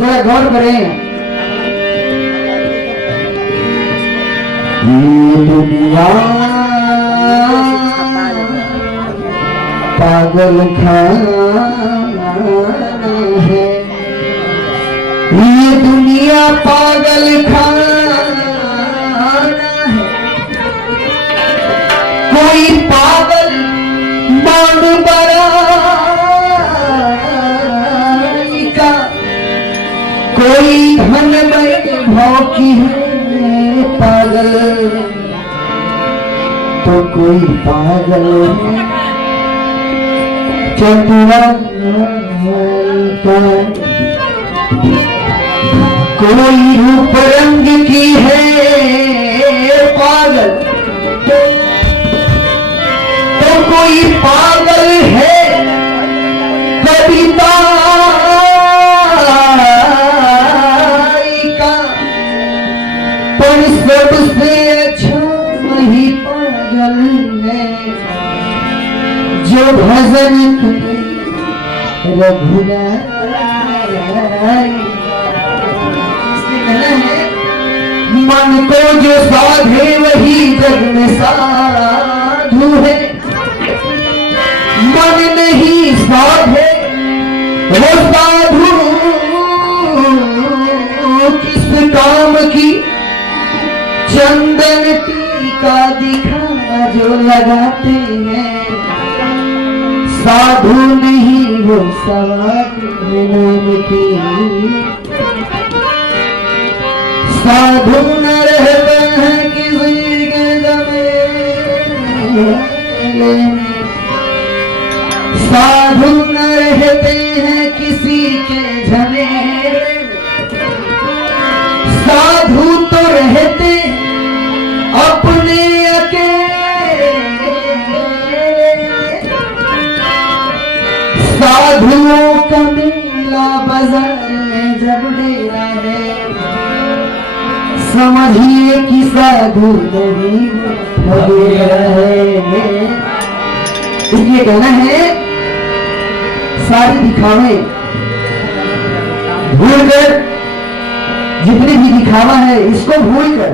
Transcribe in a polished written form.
जरा गौर करें। ये दुनिया पागल खाना है, ये दुनिया पागल खाना है। कोई पागल मान बड़ाई का, कोई धन वैभव की है पागल, तो कोई पागल है चतुराई का। कोई रूप रंग की है पागल, तो कोई पागल है कविता का। पर सबसे अच्छा वही पागल है जो भजन करे रघुराई। मन को जो साधे वही जग में साधु है, मन नहीं साधे वो साधु किस काम की। चंदन टीका दिखा जो लगाते हैं, साधु नहीं वो सवार नाम की। साधु न रहते हैं किसी के जमेले में, साधु न रहते हैं किसी के झमेले में। साधु तो रहते अपने अकेले, साधुओं का मेला बाजार में जब डेरा है, समझिए कि साधु नहीं है। इसलिए कहना है सारे दिखावे भूल कर, जितने भी दिखावा है इसको भूल कर